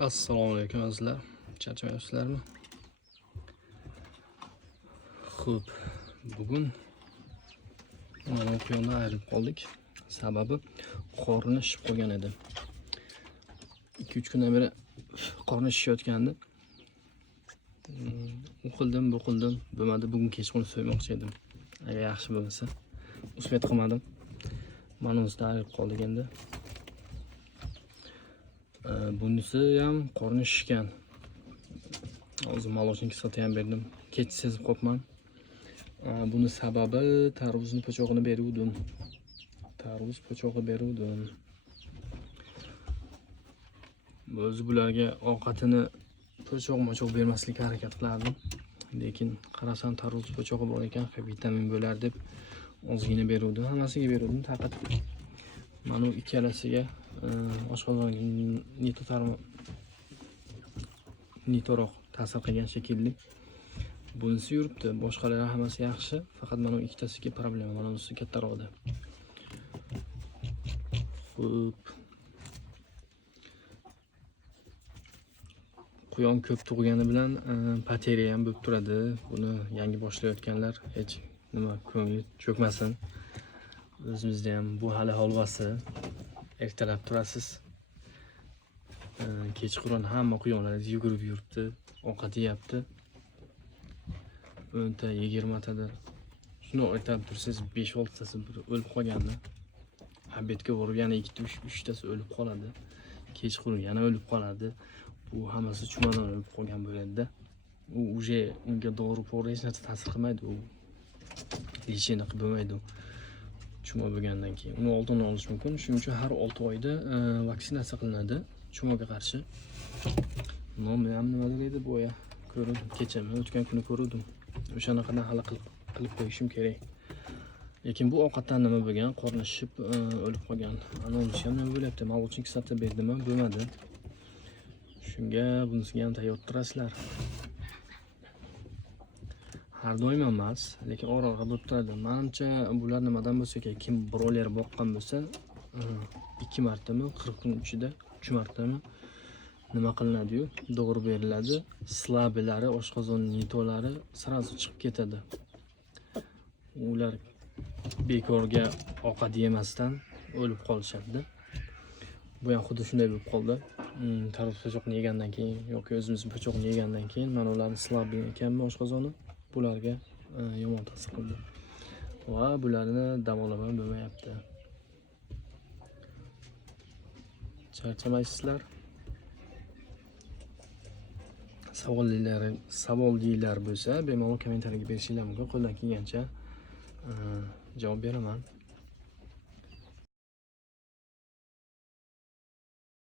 Assalomu alaykum azizlar. Charchamayapsizlarmi? Xo'p, bugun mana o'qiyondan ayrilib qoldik. Sababi qorni shishib qolgan edi. 2-3 kundan beri qorni shishayotgandi. O'qildim, bo'lmadi. Bugun kechqurun so'ymoqchi edim. Agar yaxshi bo'lsa, uspet qilmadim. Mana o'zida ayrilib qoldik endi. Bunisi ham qorni shishgan. Hozir moloshin kislota ham berdim. Kech sezib qolibman. Buni sababi tarvuzning po'chog'ini beruvdim. Tarvuz po'chog'i beruvdim. O'zi bularga ovqatini po'choq bermaslikka harakat qilardim. Lekin qarasam tarvuz po'chog'i bor ekan, vitamin bo'lar deb ozgina beruvdim. Hammasiga beruvdim, faqat mana bu ikkalasiga oshqozonning nitoroq ta'sir qilgan shekilli. Bunisi yuribdi, boshqalari hammasi yaxshi, faqat mana bu ikkitasiga problema, mana bunisi kattaroqda. Xo'p. Quyon ko'p tug'gani bilan pateriya ham bo'lib turadi. Buni yangi boshlayotganlar hech nima ko'ngli cho'kmasin. O'zimizda ham bu hali holvasi. Ertalab turasiz. Kechqurun hamma quyonlar yugurib yuribdi, ovqat yeyapti. 10 ta, 20 tadir. Shuni aytib tursangiz 5-6 tasi o'lib qolgandi. Habetga borib yana 2-3 tasi o'lib qoladi. Kechqurun yana o'lib qoladi. Bu hammasi chumadan o'lib qolgan bo'ladi-da. U uje unga dori-pori hech narsa ta'sir qilmaydi. U lechena qilib bo'lmaydi. Chuma bo'lgandan keyin uni oldini olish mumkin. Shuning uchun har 6 oyda vaksinatsiya qilinadi chumaga qarshi. Nomi ham nima deydi boya? Ko'rdim, kechami, o'tgan kuni ko'rdim. O'shanaqa hali qilib qo'yishim kerak. Lekin bu ovqatdan nima bo'lgan? Qorni shishib o'lib qolgan. Ana uni ham nima bo'lyapti? Moloshin kislota berdimmi? Bo'lmadi. Shunga bunisiga ham tayyor turasizlar. Har doim emas, lekin ora-ora bo'lib turadi. Menimcha bular nimadan bo'lsa kerak, kim broiler boqqan bo'lsa, 2 martami, 40 kun ichida 3 martami nima qilinadi-yu, dori beriladi. Slabilari, oshqozon nitolari sirazu chiqib ketadi. Ular bekorga ovqat yemasdan o'lib qolishadi. Bu ham xuddi shunday bo'lib qoldi. Tarvuz po'choqni yegandan keyin yoki o'zimiz po'choqni yegandan keyin mana ularni slab ekanmi oshqozoni, bularga yomon ta'sir qildi. Va bularni davolamay bo'lmayapti. Charchamaysizlar? Savollar bo'lsa, bemalol kommentariyaga berishingiz mumkin. Qo'ldan kelgancha javob beraman.